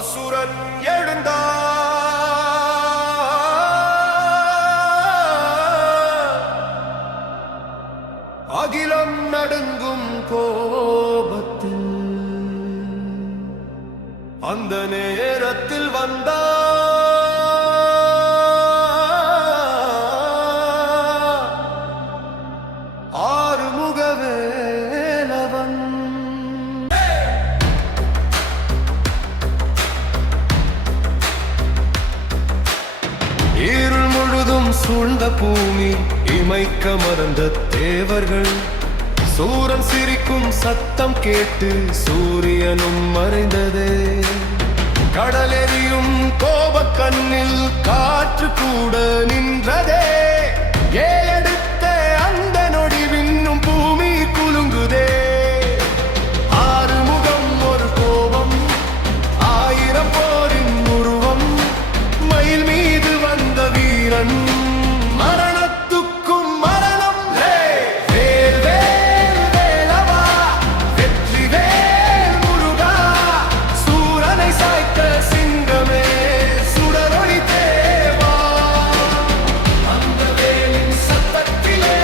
அசுரன் எழுந்தா அகிலம் நடுங்கும் கோபத்தில் அந்த நேரத்தில் வந்தா ஆறுமுகவேலவன். இருள் முழுதும் சூழ்ந்த பூமி இமைக்க மறந்த தேவர்கள், சூரன் சிரிக்கும் சத்தம் கேட்டு சூரியனும் மறைந்ததே. கடலெறியும் கோப கண்ணில் காற்று கூட நின்றதே. ஏடுத்த அந்த நொடி விண்ணும் பூமி குலுங்குதே. ஆறுமுகம் ஒரு கோபம், ஆயிரம் போரின் உருவம், மயில் மீது வந்த வீரன், மரணத்துக்கும் மரணம். வேல் வேல் வேலவா, வெற்றி வேல் முருகா, சூரனை சாய்த்த சிங்கமே, சுடரொளி தேவா. அந்த வேலின் சத்தத்திலே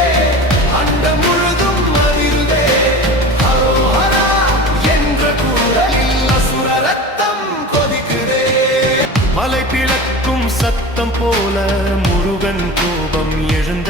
அண்ட முழுதும் அதிருதே. ஹரோஹரா என்ற குரலில் அசுர ரத்தம் கொதிக்குதே. மலை பிளக்கும் சத்தம் போல முருகன் கோபம் எழுந்த